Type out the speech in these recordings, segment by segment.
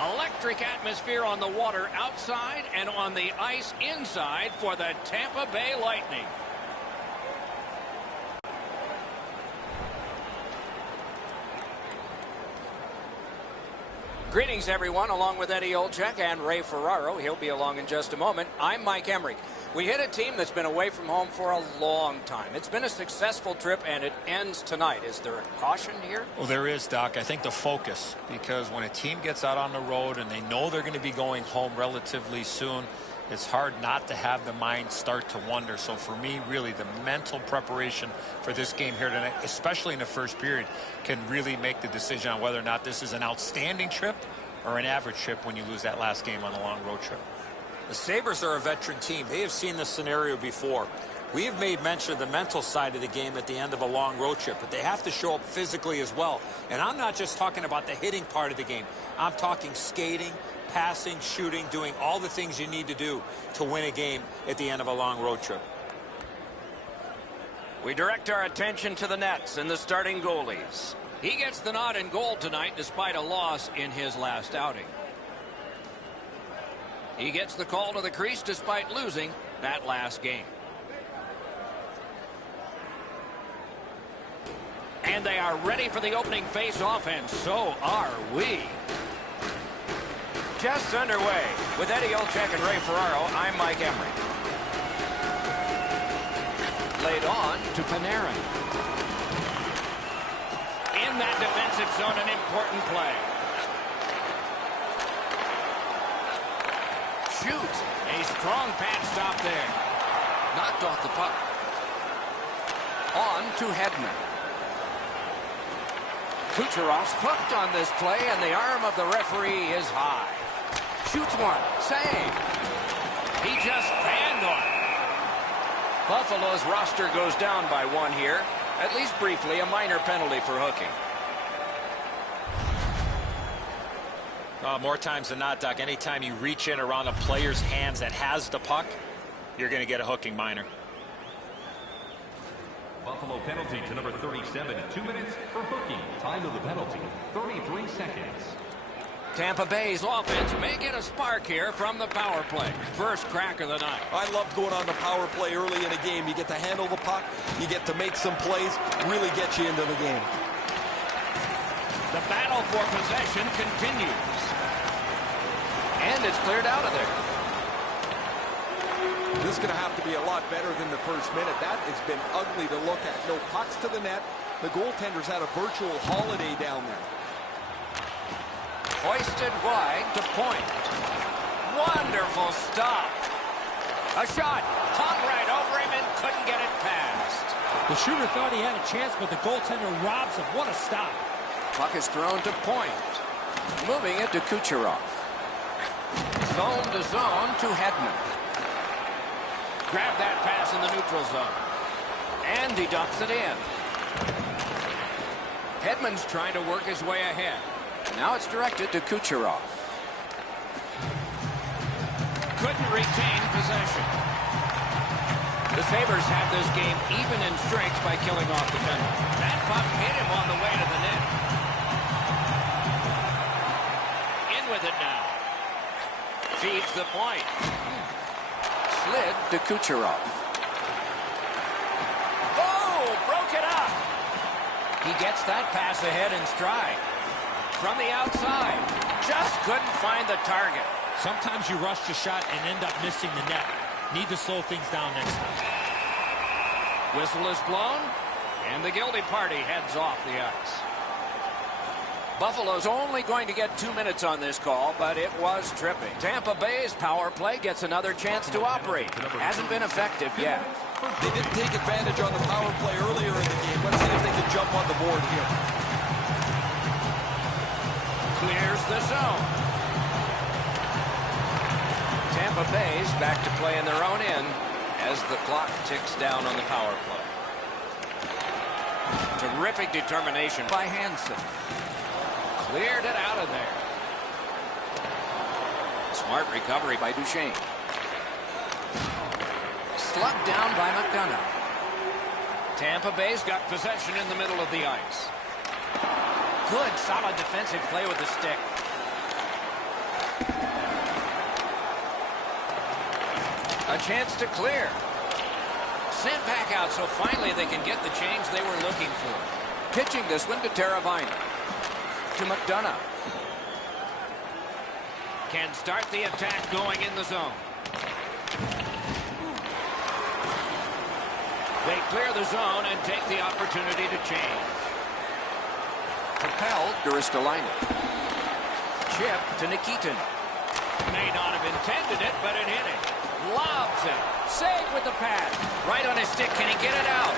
Electric atmosphere on the water outside and on the ice inside for the Tampa Bay Lightning. Greetings, everyone, along with Eddie Olczyk and Ray Ferraro. He'll be along in just a moment. I'm Mike Emrick. We hit a team that's been away from home for a long time. It's been a successful trip, and it ends tonight. Is there a caution here? Well, there is, Doc. I think the focus, because when a team gets out on the road and they know they're going to be going home relatively soon, it's hard not to have the mind start to wonder. So for me, really, the mental preparation for this game here tonight, especially in the first period, can really make the decision on whether or not this is an outstanding trip or an average trip when you lose that last game on a long road trip. The Sabres are a veteran team. They have seen this scenario before. We have made mention of the mental side of the game at the end of a long road trip, but they have to show up physically as well. And I'm not just talking about the hitting part of the game. I'm talking skating, passing, shooting, doing all the things you need to do to win a game at the end of a long road trip. We direct our attention to the Nets and the starting goalies. He gets the nod in goal tonight despite a loss in his last outing. He gets the call to the crease despite losing that last game. And they are ready for the opening face-off, and so are we. Just underway. With Eddie Olczyk and Ray Ferraro, I'm Mike Emrick. Laid on to Panarin. In that defensive zone, an important play. Shoot. A strong pad stop there. Knocked off the puck. On to Hedman. Kucherov's hooked on this play, and the arm of the referee is high. Shoots one. Save. He just fanned on it. Buffalo's roster goes down by one here. At least briefly, a minor penalty for hooking. More times than not, Doc, anytime you reach in around a player's hands that has the puck, you're going to get a hooking minor. Buffalo penalty to number 37. 2 minutes for hooking. Time of the penalty, 33 seconds. Tampa Bay's offense may get a spark here from the power play. First crack of the night. I love going on the power play early in a game. You get to handle the puck, you get to make some plays, really get you into the game. The battle for possession continues. And it's cleared out of there. This is going to have to be a lot better than the first minute. That has been ugly to look at. No pucks to the net. The goaltender's had a virtual holiday down there. Hoisted wide to point. Wonderful stop. A shot. Hung right over him and couldn't get it past. The shooter thought he had a chance, but the goaltender robs him. What a stop. Puck is thrown to point. Moving it to Kucherov. Zone to zone to Hedman. Grab that pass in the neutral zone. And he dumps it in. Hedman's trying to work his way ahead. Now it's directed to Kucherov. Couldn't retain possession. The Sabres have this game even in strength by killing off the penalty. That puck hit him on the way to the net. In with it now. Feeds the point. Slid to Kucherov. Oh, broke it up. He gets that pass ahead in stride. From the outside. Just couldn't find the target. Sometimes you rush the shot and end up missing the net. Need to slow things down next time. Whistle is blown, and the guilty party heads off the ice. Buffalo's only going to get 2 minutes on this call, but it was tripping. Tampa Bay's power play gets another chance to operate. Hasn't been effective yet. They didn't take advantage on the power play earlier in the game. Let's see if they can jump on the board here. Clears the zone. Tampa Bay's back to play in their own end as the clock ticks down on the power play. Terrific determination by Hansen. Cleared it out of there. Smart recovery by Duchesne. Slugged down by McDonough. Tampa Bay's got possession in the middle of the ice. Good, solid defensive play with the stick. A chance to clear. Sent back out, so finally they can get the change they were looking for. Pitching this one to Teravainen. To McDonough. Can start the attack going in the zone. They clear the zone and take the opportunity to change. Propelled to Ristolainen. Chip to Nikitin. May not have intended it, but it hit it. Lobs it. Save with the pad. Right on his stick. Can he get it out?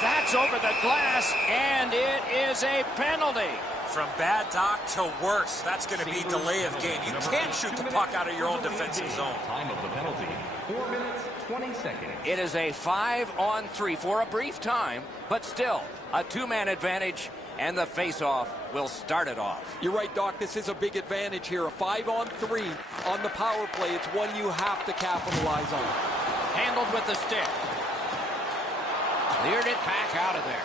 That's over the glass, and it is a penalty. From bad, Doc, to worse. That's going to be delay of game. You can't shoot the puck out of your own defensive zone. Time of the penalty, 4 minutes, 20 seconds. It is a 5-on-3 for a brief time, but still a two-man advantage, and the face-off will start it off. You're right, Doc. This is a big advantage here. A 5-on-3 on the power play. It's one you have to capitalize on. Handled with the stick. Cleared it back out of there.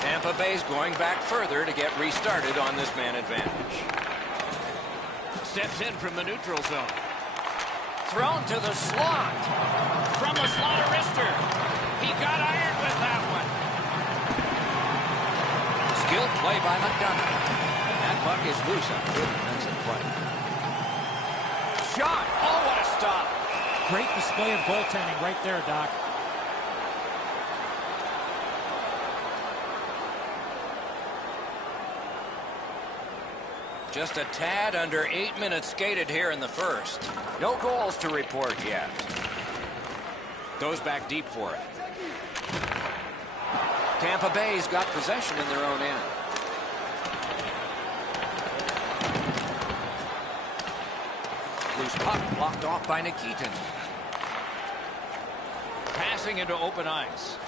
Tampa Bay's going back further to get restarted on this man advantage. Steps in from the neutral zone. Thrown to the slot. From the slot, a wrister. He got ironed with that one. Skilled play by McDonough. That puck is loose on good defensive play. Shot. Oh, what a stop. Great display of goaltending right there, Doc. Just a tad under 8 minutes skated here in the first. No goals to report yet. Goes back deep for it. Tampa Bay's got possession in their own end. Loose puck blocked off by Nikitin. Passing into open ice.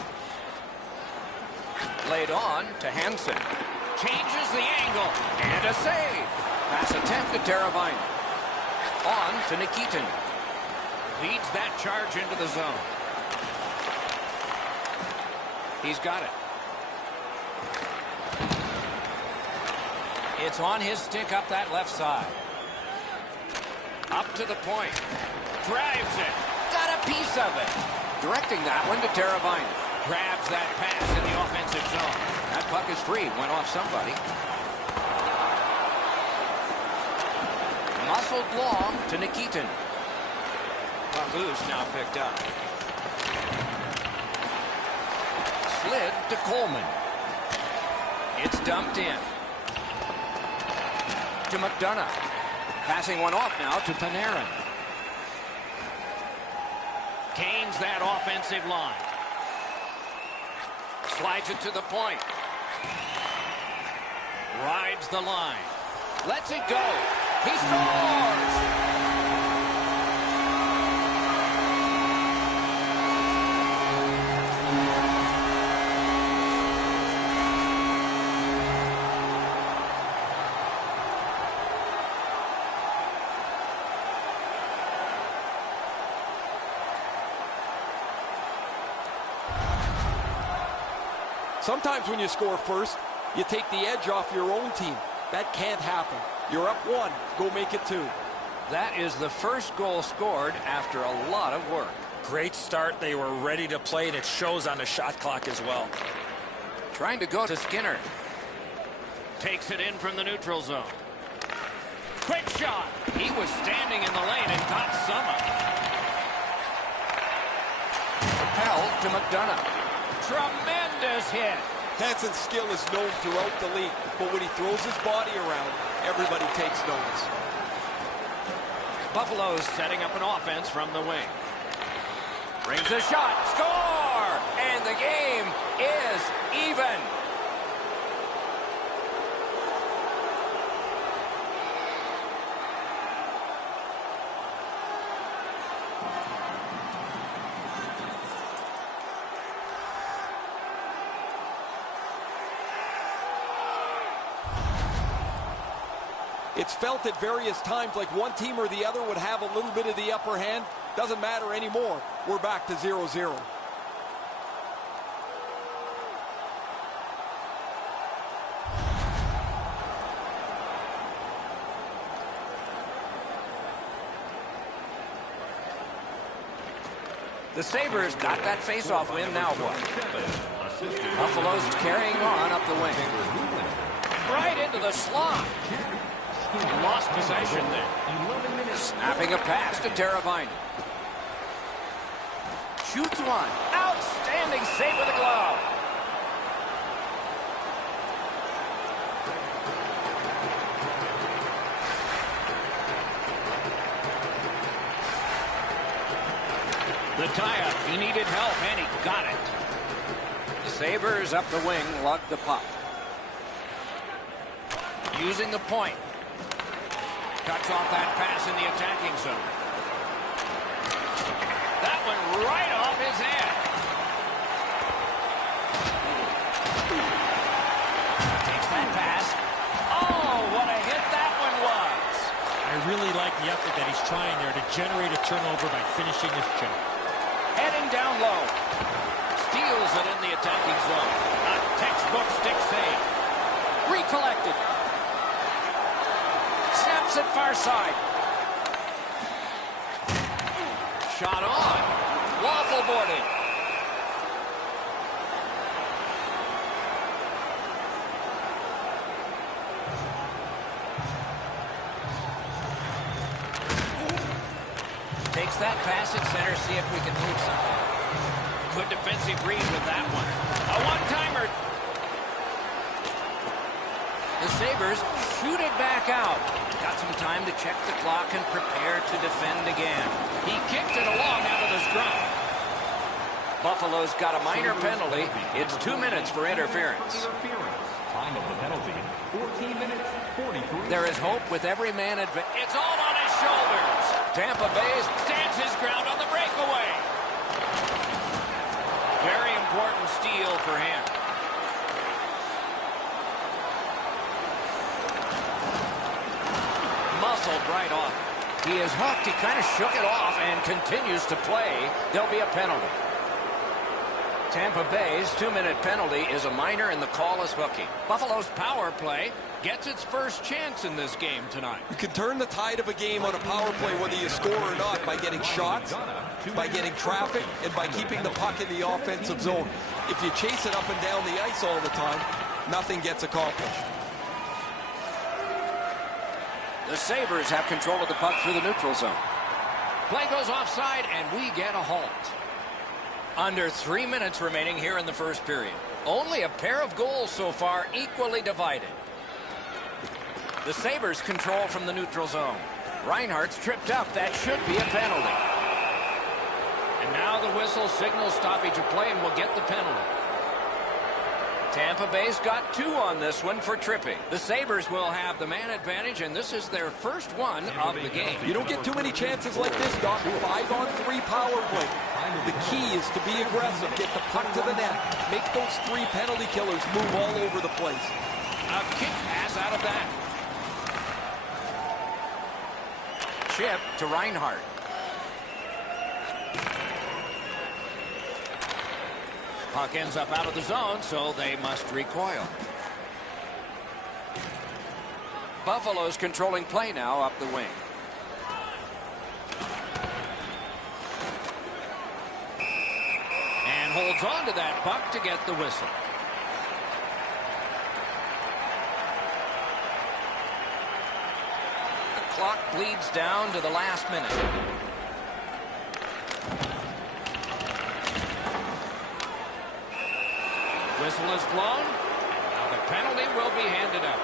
Laid on to Hansen. Changes the angle. And a save. Pass attempt to Teravainen. On to Nikitin. Leads that charge into the zone. He's got it. It's on his stick up that left side. Up to the point. Drives it. Got a piece of it. Directing that one to Teravainen. Grabs that pass in the offensive zone. That puck is free. Went off somebody. Muscled long to Nikitin. Puck loose, now picked up. Slid to Coleman. It's dumped in. To McDonough. Passing one off now to Panarin. Gains that offensive line. Slides it to the point. Rides the line. Lets it go. He scores! Sometimes when you score first, you take the edge off your own team. That can't happen. You're up 1. Go make it 2. That is the first goal scored after a lot of work. Great start. They were ready to play, and it shows on the shot clock as well. Trying to go to Skinner. Takes it in from the neutral zone. Quick shot. He was standing in the lane and got some of it. Propelled to McDonough. Tremendous hit. Hansen's skill is known throughout the league, but when he throws his body around, everybody takes notice. Buffalo's setting up an offense from the wing. Brings a shot. Score! And the game is even. It's felt at various times like one team or the other would have a little bit of the upper hand. Doesn't matter anymore. We're back to 0-0. The Sabres got that face-off win. Now what? Buffalo's carrying on up the wing. Right into the slot. Lost possession there. Snapping a pass to Teravainen. Shoots one. Outstanding save with a glove. The tie-up. He needed help, and he got it. The Sabres up the wing lug the puck. Using the point. Cuts off that pass in the attacking zone. That one right off his head. Takes that pass. Oh, what a hit that one was. I really like the effort that he's trying there to generate a turnover by finishing his job. Heading down low. Steals it in the attacking zone. A textbook stick save. Recollected. Snaps it far side. Shot on. Waffle boarded. Takes that pass at center, see if we can move something. Good defensive read with that one. A one-timer. The Sabres shoot it back out. Got some time to check the clock and prepare to defend again. He kicked it along out of the scrum. Buffalo's got a minor penalty. It's 2 minutes for interference. Time of the penalty, 14 minutes, 43. There is hope with every man advanced. It's all on his shoulders. Tampa Bay stands his ground on the breakaway. Very important steal for him. Muscled right off. He is hooked. He kind of shook it off and continues to play. There'll be a penalty. Tampa Bay's 2-minute penalty is a minor and the call is hooking. Buffalo's power play gets its first chance in this game tonight. You can turn the tide of a game on a power play whether you score or not by getting shots, by getting traffic, and by keeping the puck in the offensive zone. If you chase it up and down the ice all the time, nothing gets accomplished. The Sabres have control of the puck through the neutral zone. Play goes offside and we get a halt. Under 3 minutes remaining here in the first period. Only a pair of goals so far, equally divided. The Sabres control from the neutral zone. Reinhart's tripped up. That should be a penalty. And now the whistle signals stoppage of play and will get the penalty. Tampa Bay's got 2 on this one for tripping. The Sabres will have the man advantage, and this is their first one of the game. You don't get too many chances like this, Doc. 5-on-3 power play. The key is to be aggressive, get the puck to the net, make those 3 penalty killers move all over the place. A kick pass out of that. Chip to Reinhart. Puck ends up out of the zone, so they must recoil. Buffalo's controlling play now up the wing. And holds on to that puck to get the whistle. The clock bleeds down to the last minute. Whistle is blown. Now the penalty will be handed out.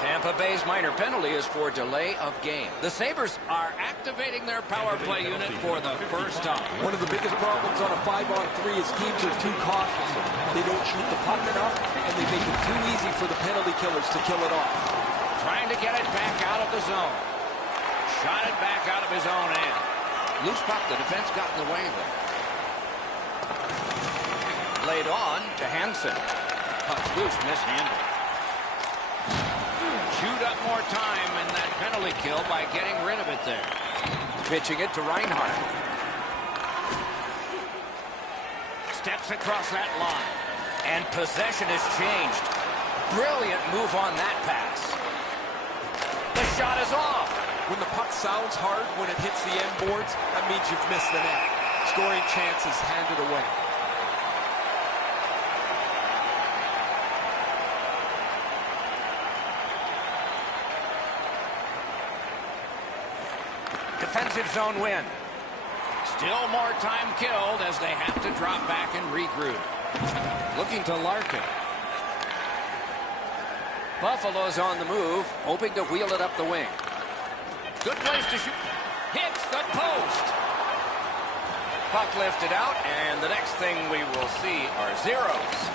Tampa Bay's minor penalty is for delay of game. The Sabres are activating their power play unit for the first time. One of the biggest problems on a 5-on-3 is teams are too cautious. They don't shoot the puck enough, and they make it too easy for the penalty killers to kill it off. Trying to get it back out of the zone. Shot it back out of his own end. Loose puck, the defense got in the way there. Laid on to Hansen. Puck's loose, mishandled. Chewed up more time in that penalty kill by getting rid of it there. Pitching it to Reinhart. Steps across that line. And possession has changed. Brilliant move on that pass. The shot is off. When the puck sounds hard when it hits the end boards, that means you've missed the net. Scoring chances handed away. Defensive zone win. Still more time killed as they have to drop back and regroup. Looking to Larkin. Buffalo's on the move, hoping to wheel it up the wing. Good place to shoot. Hits the post. Puck lifted out, and the next thing we will see are zeros.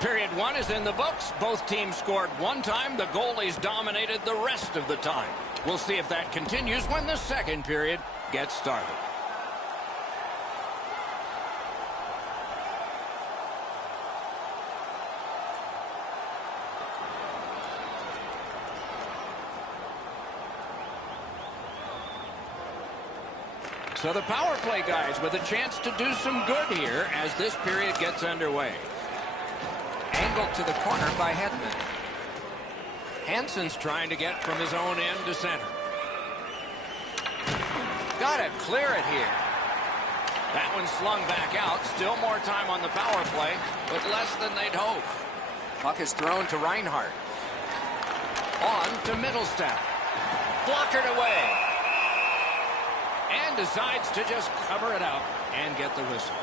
Period one is in the books. Both teams scored one time. The goalies dominated the rest of the time. We'll see if that continues when the second period gets started. So the power play guys with a chance to do some good here as this period gets underway. Angled to the corner by Hedman. Hansen's trying to get from his own end to center. Got to clear it here. That one slung back out. Still more time on the power play, but less than they'd hope. Puck is thrown to Reinhart. On to Middlestat. Blockered away. And decides to just cover it out and get the whistle.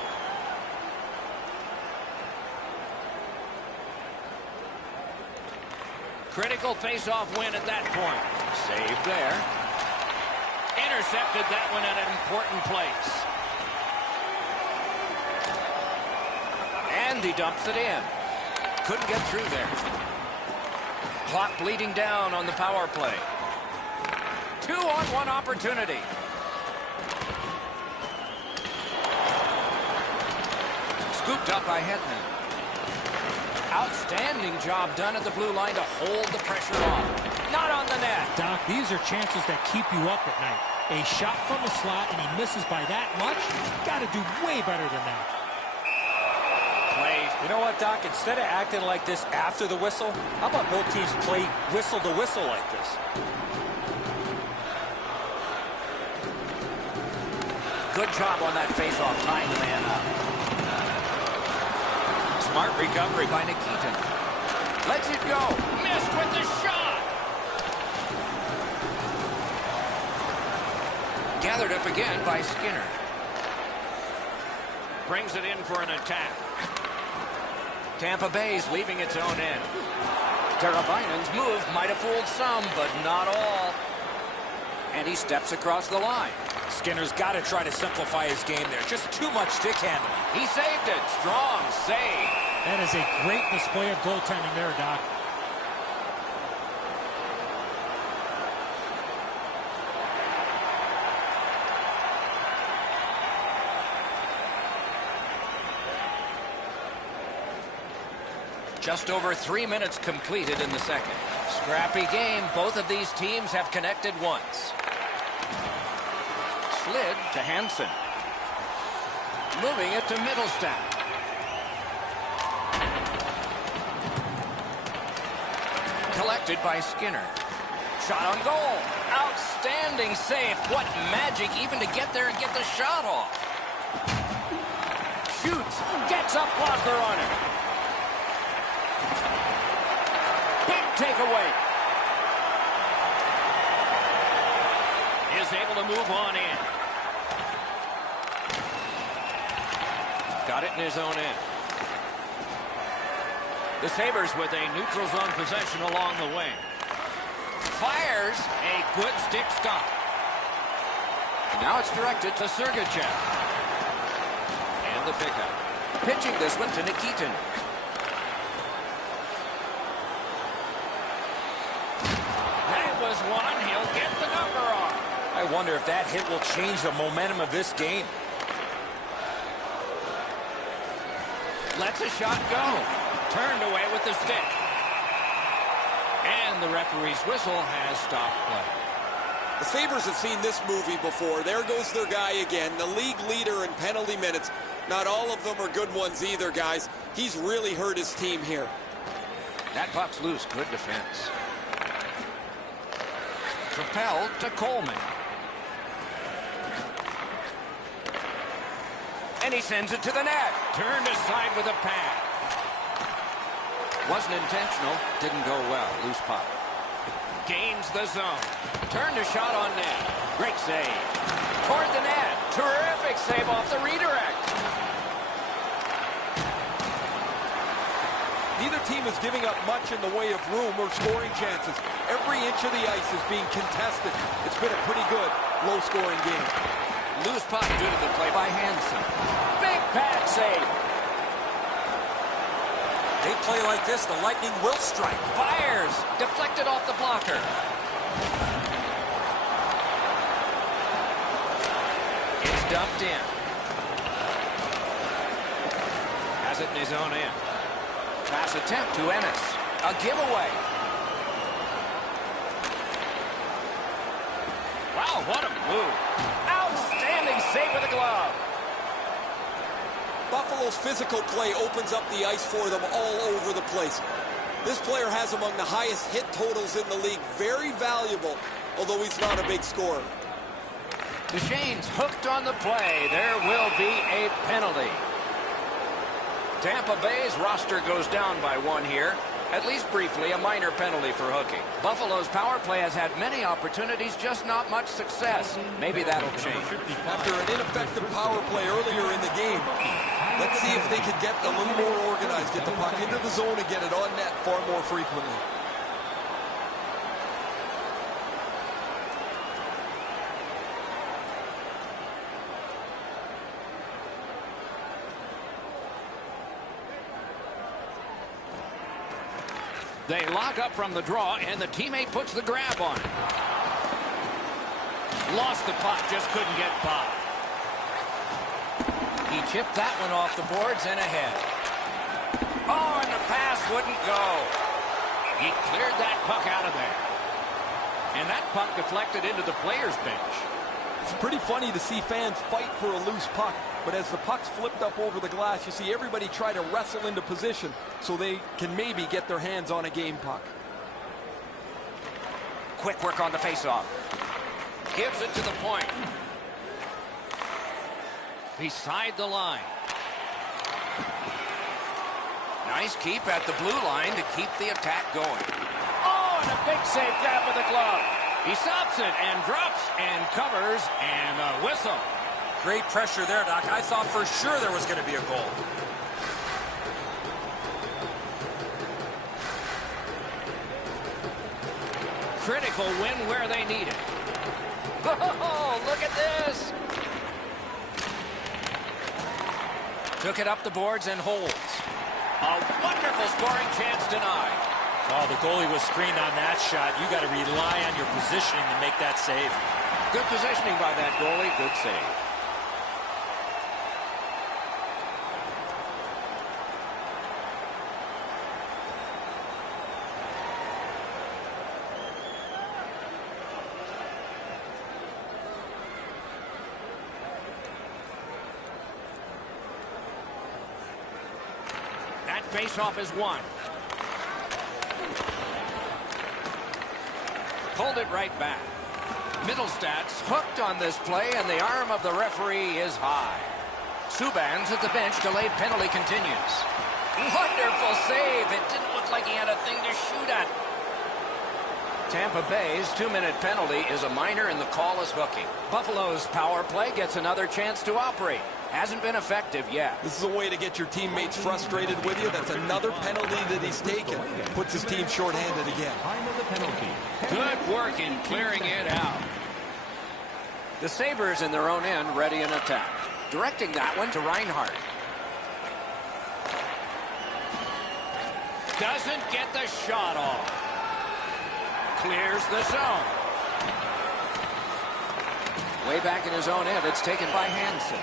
Critical face-off win at that point. Saved there. Intercepted that one at an important place. And he dumps it in. Couldn't get through there. Clock bleeding down on the power play. 2-on-1 opportunity. Scooped up by Hedman. Outstanding job done at the blue line to hold the pressure off. Not on the net. Doc, these are chances that keep you up at night. A shot from the slot and he misses by that much. Got to do way better than that. Plays. You know what, Doc? Instead of acting like this after the whistle, how about both teams play whistle to whistle like this? Good job on that faceoff, tying the man up. Smart recovery by Nikitin. Lets it go. Missed with the shot. Gathered up again by Skinner. Brings it in for an attack. Tampa Bay's leaving its own end. Teravainen's move might have fooled some, but not all. And he steps across the line. Skinner's got to try to simplify his game there. Just too much stick handling. He saved it. Strong save. That is a great display of goaltending there, Doc. Just over 3 minutes completed in the second. Scrappy game. Both of these teams have connected once. Slid to Hansen. Moving it to Middlestat. Collected by Skinner. Shot on goal. Outstanding save. What magic even to get there and get the shot off. Shoots. Gets up blocker on it. Big takeaway. Is able to move on in. Got it in his own end. The Sabres with a neutral zone possession along the wing. Fires a good stick stop. Now it's directed to Sergachev. And the pickup. Pitching this one to Nikitin. That was one. He'll get the number on. I wonder if that hit will change the momentum of this game. Lets a shot go. Turned away with the stick. And the referee's whistle has stopped play. The Sabres have seen this movie before. There goes their guy again, the league leader in penalty minutes. Not all of them are good ones either, guys. He's really hurt his team here. That puck's loose. Good defense. Propelled to Coleman. he sends it to the net. Turned aside with a pad. Wasn't intentional. Didn't go well. Loose puck. Gains the zone. Turned a shot on net. Great save. Toward the net. Terrific save off the redirect. Neither team is giving up much in the way of room or scoring chances. Every inch of the ice is being contested. It's been a pretty good, low-scoring game. Loose puck due to the play by Hansen. Big pad save. They play like this, the Lightning will strike. Fires. Deflected off the blocker. It's dumped in. Has it in his own end. Pass attempt to Ennis. A giveaway. Wow, what a move. Outstanding save with the glove. Buffalo's physical play opens up the ice for them all over the place. This player has among the highest hit totals in the league. Very valuable, although he's not a big scorer. Duchesne's hooked on the play. There will be a penalty. Tampa Bay's roster goes down by one here. At least briefly, a minor penalty for hooking. Buffalo's power play has had many opportunities, just not much success. Maybe that'll change. After an ineffective power play earlier in the game, let's see if they can get a little more organized, get the puck into the zone and get it on net far more frequently. They lock up from the draw, and the teammate puts the grab on it. Lost the puck, just couldn't get by. He chipped that one off the boards and ahead. Oh, and the pass wouldn't go. He cleared that puck out of there. And that puck deflected into the players' bench. It's pretty funny to see fans fight for a loose puck, but as the puck's flipped up over the glass, you see everybody try to wrestle into position so they can maybe get their hands on a game puck. Quick work on the faceoff. Gives it to the point. Beside the line. Nice keep at the blue line to keep the attack going. Oh, and a big save grab with the glove. He stops it and drops and covers and a whistle. Great pressure there, Doc. I thought for sure there was going to be a goal. Critical win where they need it. Oh, look at this. Took it up the boards and holds. A wonderful scoring chance denied. Oh, the goalie was screened on that shot. You got to rely on your positioning to make that save. Good positioning by that goalie. Good save. That faceoff is won. Pulled it right back. Middlestad's hooked on this play, and the arm of the referee is high. Subban's at the bench. Delayed penalty continues. Wonderful save. It didn't look like he had a thing to shoot at. Tampa Bay's 2-minute penalty is a minor, and the call is hooking. Buffalo's power play gets another chance to operate. Hasn't been effective yet. This is a way to get your teammates frustrated with you. That's another penalty that he's taken. Puts his team shorthanded again. Time of the penalty. Good work in clearing it out. The Sabres in their own end ready in attack. Directing that one to Reinhart. Doesn't get the shot off. Clears the zone. Way back in his own end, it's taken by Hansen.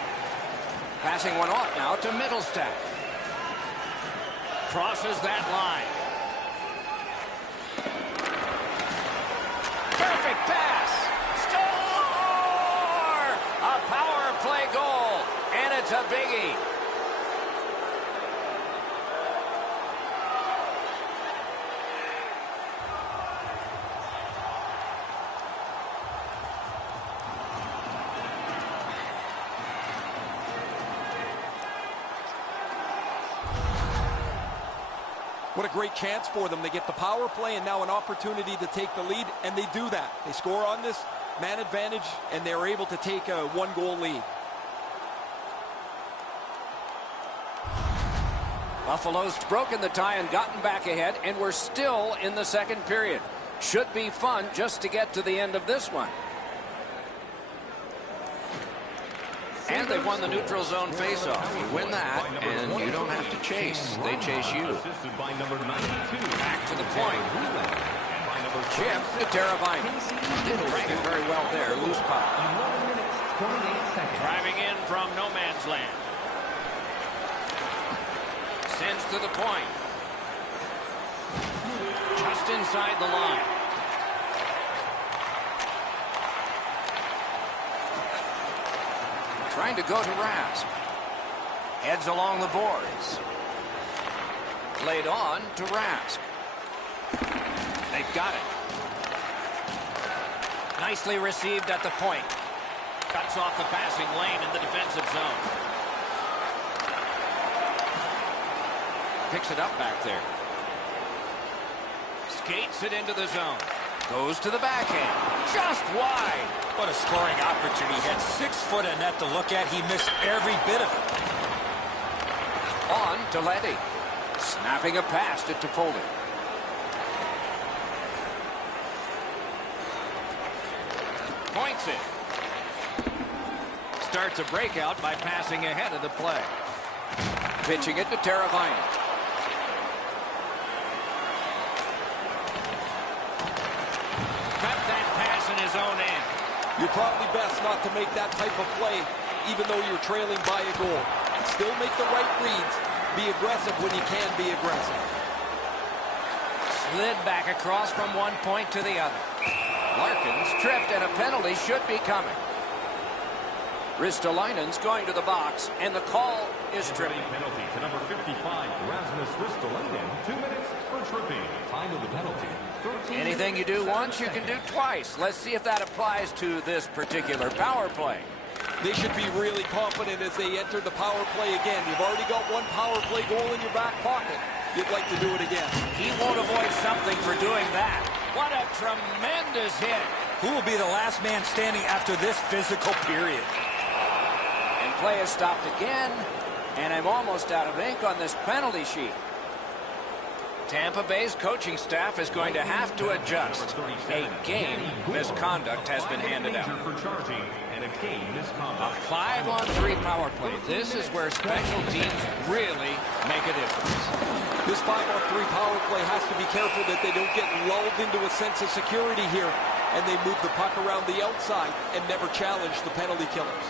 Passing one off now to Middlestad. Crosses that line. Perfect pass. Score! A power play goal. And it's a biggie. What a great chance for them. They get the power play and now an opportunity to take the lead, and they do that. They score on this man advantage, and they're able to take a one-goal lead. Buffalo's broken the tie and gotten back ahead, and we're still in the second period. Should be fun just to get to the end of this one. And they won the neutral zone faceoff. You win that, and you don't have to chase. They chase you. Back to the point. Chip to Teravainen. Didn't bring it very well there. Loose puck. Driving in from no man's land. Sends to the point. Just inside the line. Trying to go to Rask. Heads along the boards. Played on to Rask. They've got it. Nicely received at the point. Cuts off the passing lane in the defensive zone. Picks it up back there. Skates it into the zone. Goes to the backhand. Just wide. What a scoring opportunity. He had 6 foot of net to look at. He missed every bit of it. On to Leddy. Snapping a pass to Toffoli. Points it. Starts a breakout by passing ahead of the play. Pitching it to Teravainen. Cut that pass in his own end. You're probably best not to make that type of play, even though you're trailing by a goal. Still make the right reads. Be aggressive when you can be aggressive. Slid back across from one point to the other. Larkin's tripped, and a penalty should be coming. Ristolainen's going to the box, and the call is tripping. Penalty to number 55, Rasmus Ristolainen. 2 minutes for tripping. Time of the penalty. Anything you do once, you can do twice. Let's see if that applies to this particular power play. They should be really confident as they enter the power play again. You've already got one power play goal in your back pocket. You'd like to do it again. He won't avoid something for doing that. What a tremendous hit. Who will be the last man standing after this physical period? And play is stopped again. And I'm almost out of ink on this penalty sheet. Tampa Bay's coaching staff is going to have to adjust. A game misconduct has been handed out. A 5-on-3 power play. This is where special teams really make a difference. This 5-on-3 power play has to be careful that they don't get lulled into a sense of security here, and they move the puck around the outside and never challenge the penalty killers.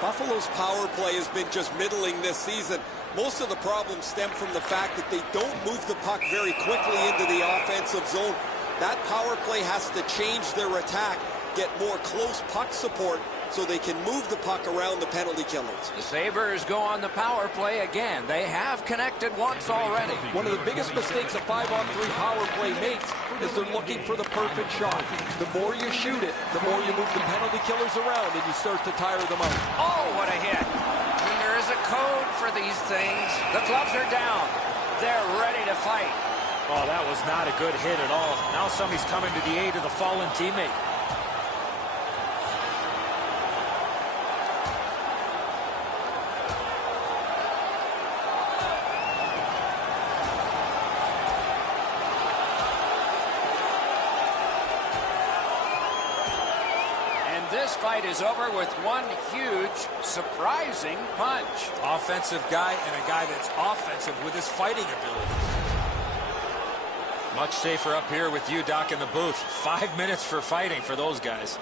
Buffalo's power play has been just middling this season. Most of the problems stem from the fact that they don't move the puck very quickly into the offensive zone. That power play has to change their attack, get more close puck support so they can move the puck around the penalty killers. The Sabres go on the power play again. They have connected once already. One of the biggest mistakes a 5-on-3 power play makes is they're looking for the perfect shot. The more you shoot it, the more you move the penalty killers around and you start to tire them out. Oh, what a hit. I mean, there is a code for these things. The gloves are down. They're ready to fight. Oh, that was not a good hit at all. Now somebody's coming to the aid of the fallen teammate. This fight is over with one huge, surprising punch. Offensive guy and a guy that's offensive with his fighting ability. Much safer up here with you, Doc, in the booth. 5 minutes for fighting for those guys.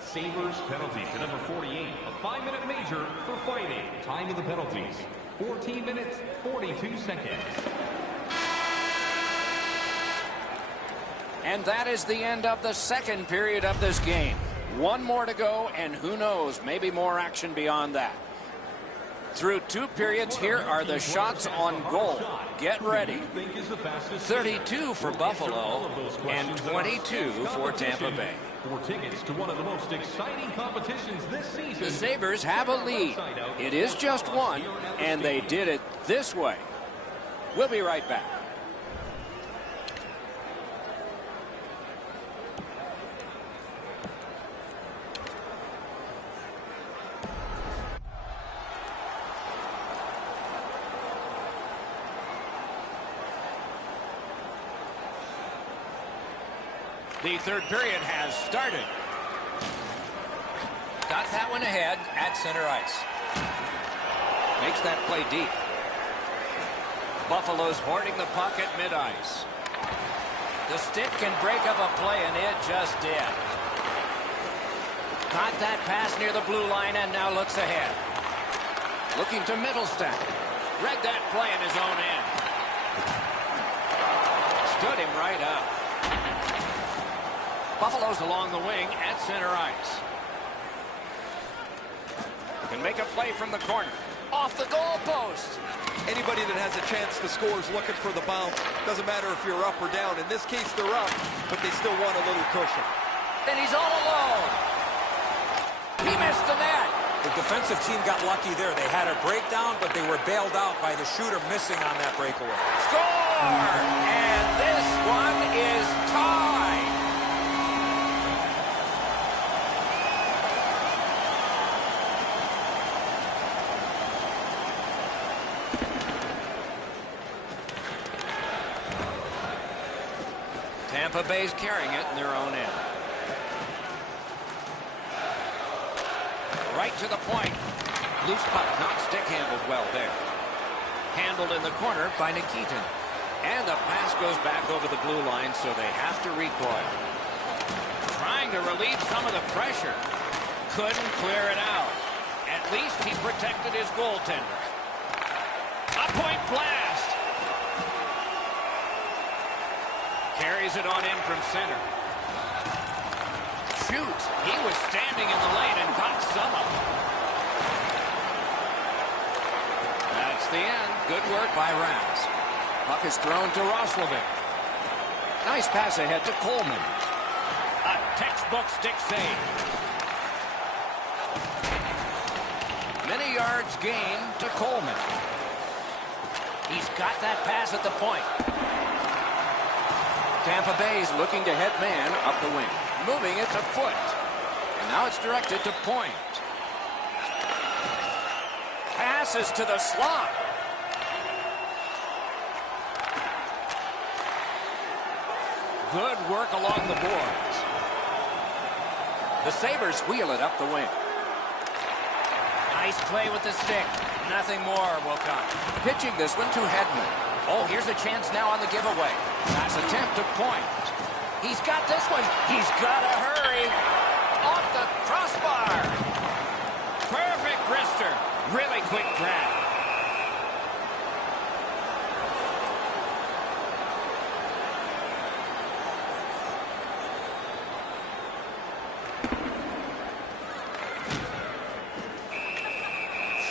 Sabres penalty to number 48. A 5-minute major for fighting. Time of the penalties. 14 minutes, 42 seconds. And that is the end of the second period of this game. One more to go, and who knows, maybe more action beyond that. Through 2 periods, here are the shots on goal. Get ready. 32 for Buffalo and 22 for Tampa Bay. For tickets to one of the most exciting competitions this season, The Sabres have a lead. It is just one, and they did it this way. We'll be right back. The third period has started. Got that one ahead at center ice. Makes that play deep. Buffalo's hoarding the puck at mid-ice. The stick can break up a play, and it just did. Got that pass near the blue line and now looks ahead. Looking to Middlestat. Read that play in his own end. Stood him right up. Buffalo's along the wing at center ice. Can make a play from the corner. Off the goal post. Anybody that has a chance to score is looking for the bounce. Doesn't matter if you're up or down. In this case, they're up, but they still want a little cushion. And he's all alone. He missed the net. The defensive team got lucky there. They had a breakdown, but they were bailed out by the shooter missing on that breakaway. Score! And this one is tied. Tampa Bay's carrying it in their own end. Right to the point. Loose puck, not stick handled well there. Handled in the corner by Nikitin. And the pass goes back over the blue line, so they have to recoil. Trying to relieve some of the pressure. Couldn't clear it out. At least he protected his goaltender. A point blast. Carries it on in from center. Shoots. He was standing in the lane and got some of it. That's the end. Good work by Raz. Puck is thrown to Roslovic. Nice pass ahead to Coleman. A textbook stick save. Many yards gained to Coleman. He's got that pass at the point. Tampa Bay's looking to head man up the wing. Moving it to foot. And now it's directed to point. Passes to the slot. Good work along the boards. The Sabres wheel it up the wing. Nice play with the stick. Nothing more will come. Pitching this one to Hedman. Oh, here's a chance now on the giveaway. Pass attempt to point. He's got this one. He's got to hurry. Off the crossbar. Perfect wrister. Really quick grab.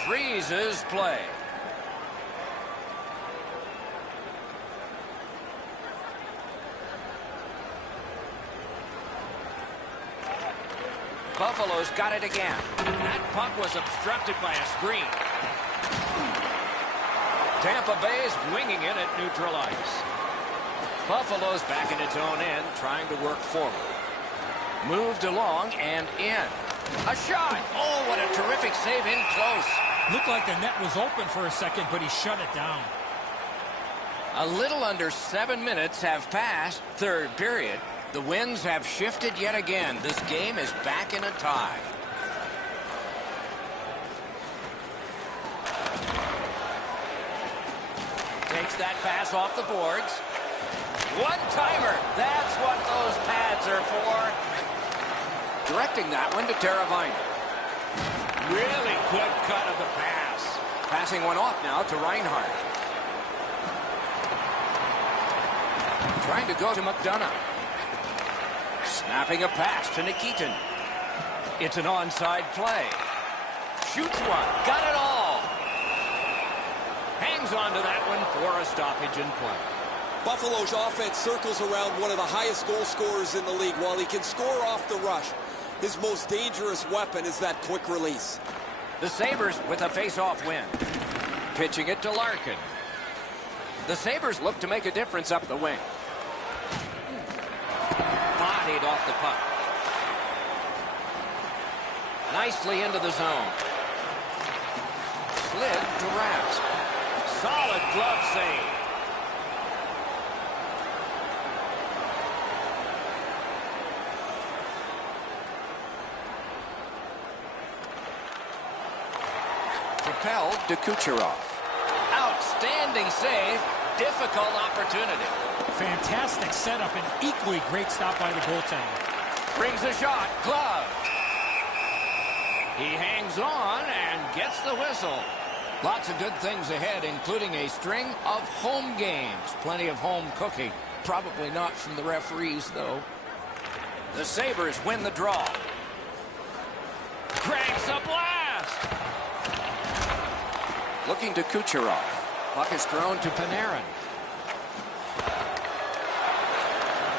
Freezes play. Buffalo's got it again. That puck was obstructed by a screen. Tampa Bay's winging it at neutral ice. Buffalo's back in its own end, trying to work forward. Moved along and in. A shot. Oh, what a terrific save in close. Looked like the net was open for a second, but he shut it down. A little under 7 minutes have passed. Third period. The winds have shifted yet again. This game is back in a tie. Takes that pass off the boards. One-timer. That's what those pads are for. Directing that one to Teravainen. Really good cut of the pass. Passing one off now to Reinhart. Trying to go to McDonough. Snapping a pass to Nikitin. It's an onside play. Shoots one. Got it all. hangs on to that one for a stoppage in play. Buffalo's offense circles around one of the highest goal scorers in the league. While he can score off the rush, his most dangerous weapon is that quick release. The Sabres with a face-off win. Pitching it to Larkin. The Sabres look to make a difference up the wing. Bodied off the puck. Nicely into the zone. Slid to Rask. Solid glove save. Propelled to Kucherov. Outstanding save. Difficult opportunity. Fantastic setup and equally great stop by the goaltender. Brings a shot. Glove. He hangs on and gets the whistle. Lots of good things ahead, including a string of home games. Plenty of home cooking. Probably not from the referees, though. The Sabres win the draw. Cranks a blast. Looking to Kucherov. Puck is thrown to Panarin.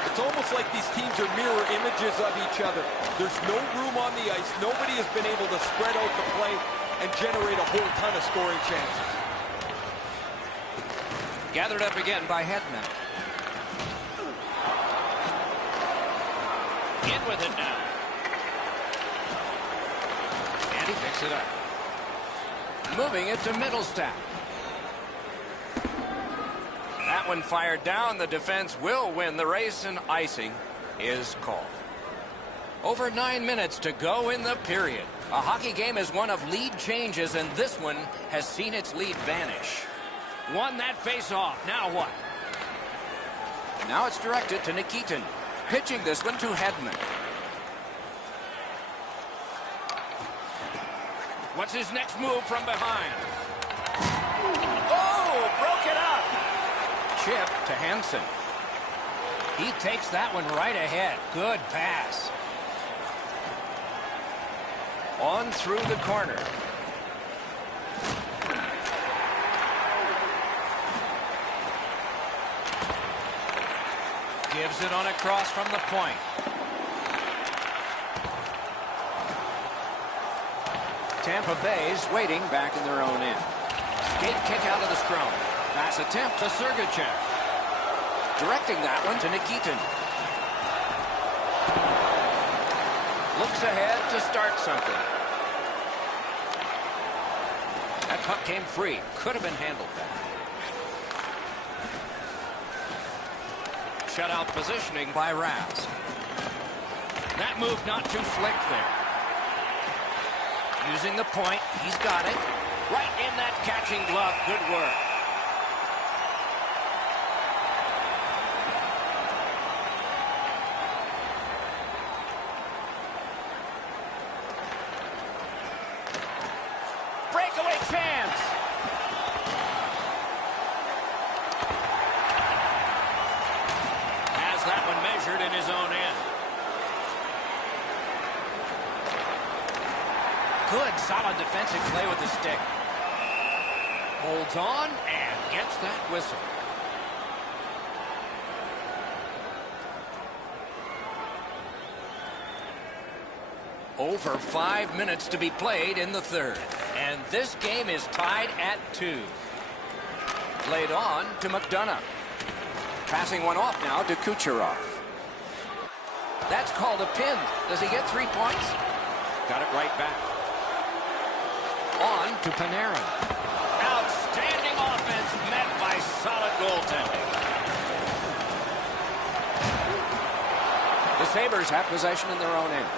It's almost like these teams are mirror images of each other. There's no room on the ice. Nobody has been able to spread out the play and generate a whole ton of scoring chances. Gathered up again by Hedman. In with it now. And he picks it up. Moving it to Middlestat. That one fired down. The defense will win the race, and icing is called. Over 9 minutes to go in the period. A hockey game is one of lead changes, and this one has seen its lead vanish. Won that face-off. Now what? Now it's directed to Nikitin. Pitching this one to Hedman. What's his next move from behind? Oh, broke it up. Chip to Hansen. He takes that one right ahead. Good pass. On through the corner. Gives it on across from the point. Tampa Bay's waiting back in their own end. Skate kick out of the scrum. Pass attempt to Sergachev. Directing that one to Nikitin. Looks ahead to start something. That puck came free. Could have been handled better. Shutout positioning by Rask. That move not too slick there. Using the point. He's got it. Right in that catching glove. Good work. Breakaway chance. Has that one measured in his own end. Good, solid defensive play with the stick. Holds on and gets that whistle. Over 5 minutes to be played in the third. And this game is tied at 2. Played on to McDonough. Passing one off now to Kucherov. That's called a pin. Does he get 3 points? Got it right back. On to Panarin. Outstanding offense met by solid goaltending. The Sabres have possession in their own end.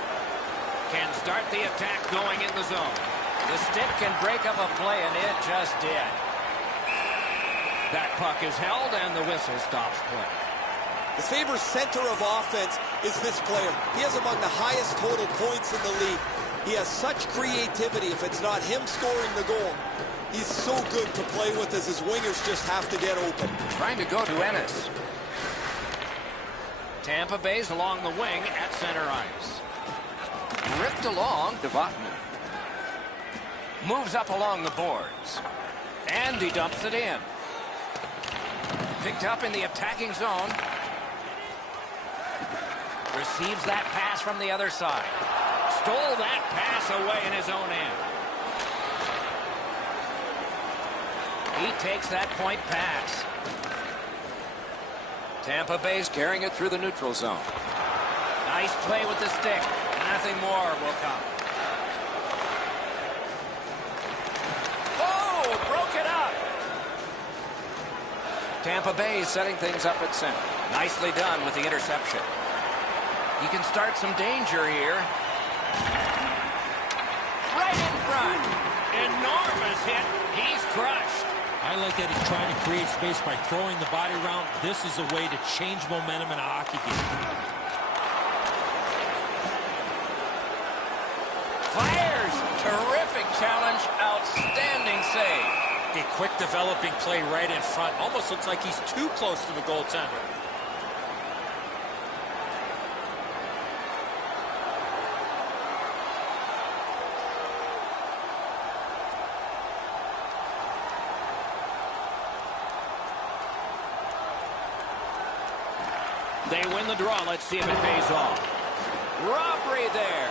Can start the attack going in the zone. The stick can break up a play, and it just did. That puck is held, and the whistle stops play. The Sabres' center of offense is this player. He has among the highest total points in the league. He has such creativity. If it's not him scoring the goal, he's so good to play with as his wingers just have to get open. Trying to go to Ennis. Tampa Bay's along the wing at center ice. Ripped along to Vatanen. Moves up along the boards. And And he dumps it in. Picked up in the attacking zone. Receives that pass from the other side. Stole that pass away in his own end. He takes that point pass. Tampa Bay's carrying it through the neutral zone. Nice play with the stick. Nothing more will come. Oh, broke it up. Tampa Bay setting things up at center. Nicely done with the interception. He can start some danger here. Right in front. Enormous hit. He's crushed. I like that he's trying to create space by throwing the body around. This is a way to change momentum in a hockey game. Fires. Terrific challenge. Outstanding save. A quick developing play right in front. Almost looks like he's too close to the goaltender. They win the draw. Let's see if it pays off. Robbery there.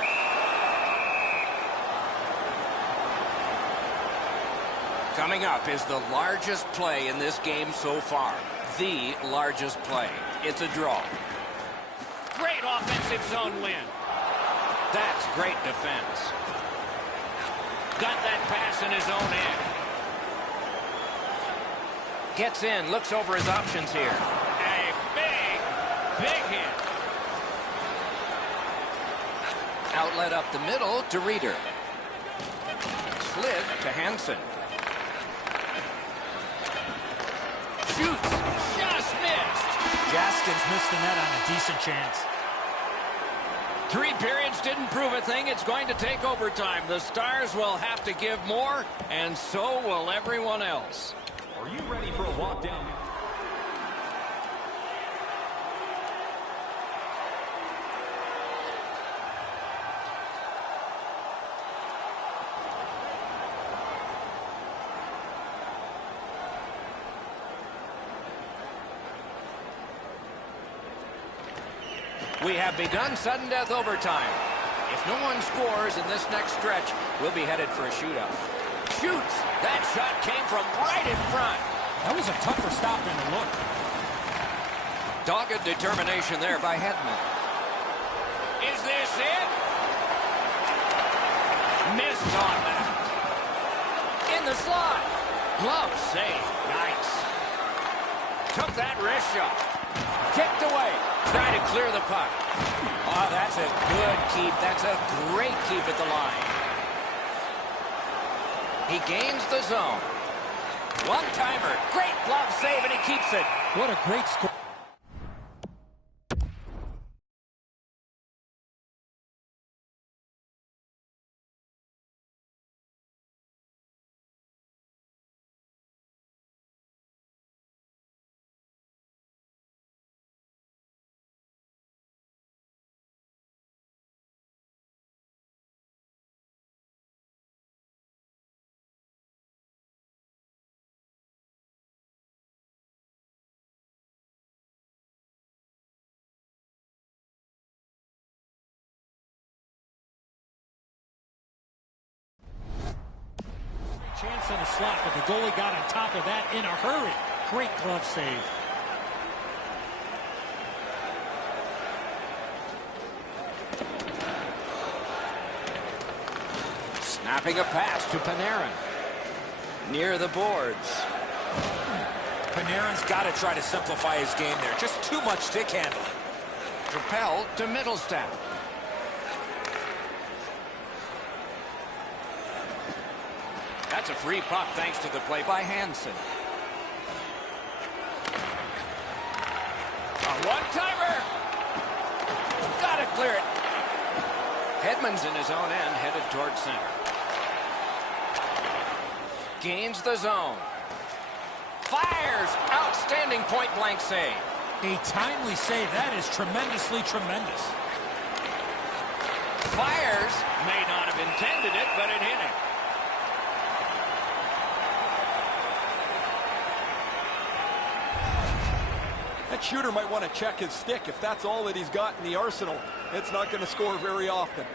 Coming up is the largest play in this game so far. The largest play. It's a draw. Great offensive zone win. That's great defense. Got that pass in his own end. Gets in, looks over his options here. A big hit. Outlet up the middle to Reeder. Slid to Hansen. Shoots. Just missed. Jaskins missed the net on a decent chance. 3 periods didn't prove a thing. It's going to take overtime. The Stars will have to give more, and so will everyone else. Are you ready for a walk down? We have begun sudden death overtime. If no one scores in this next stretch, we'll be headed for a shootout. Shoots. That shot came from right in front. That was a tougher stop than it looked. Dogged determination there by Hedman. Is this it? Missed on that. In the slot. Glove save. Nice. Took that wrist shot. Kicked away. Trying to clear the puck. Oh, that's a good keep. That's a great keep at the line. He gains the zone. One-timer. Great glove save, and he keeps it. What a great score. Chance in the slot, but the goalie got on top of that in a hurry. Great glove save. Snapping a pass to Panarin. Near the boards. Panarin's got to try to simplify his game there. Just too much stick handling. Propelled to Middlestat. That's a free puck thanks to the play by Hansen. A one-timer. Got to clear it. Hedman's in his own end, headed towards center. Gains the zone. Fires. Outstanding point-blank save. A timely save. That is tremendously tremendous. Fires. May not have intended it, but it hit him. That shooter might want to check his stick. If that's all that he's got in the arsenal, it's not going to score very often.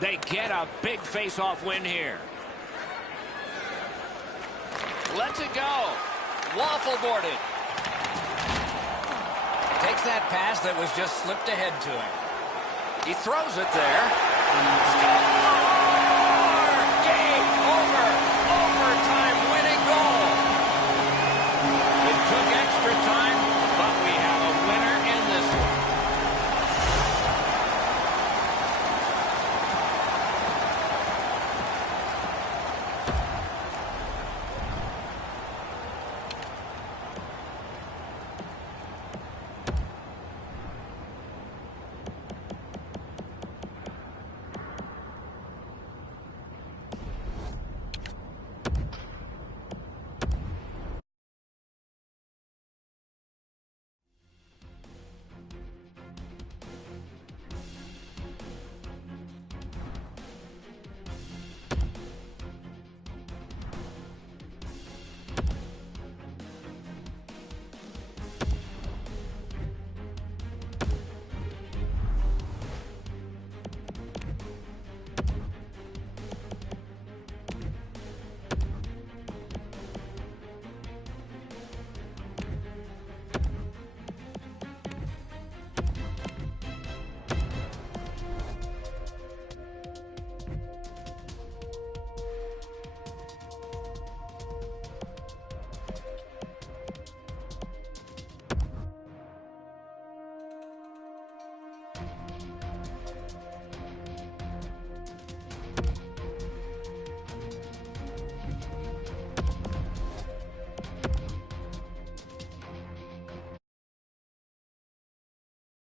They get a big face-off win here. Lets it go. Waffle boarded. Takes that pass that was just slipped ahead to him. He throws it there. Score!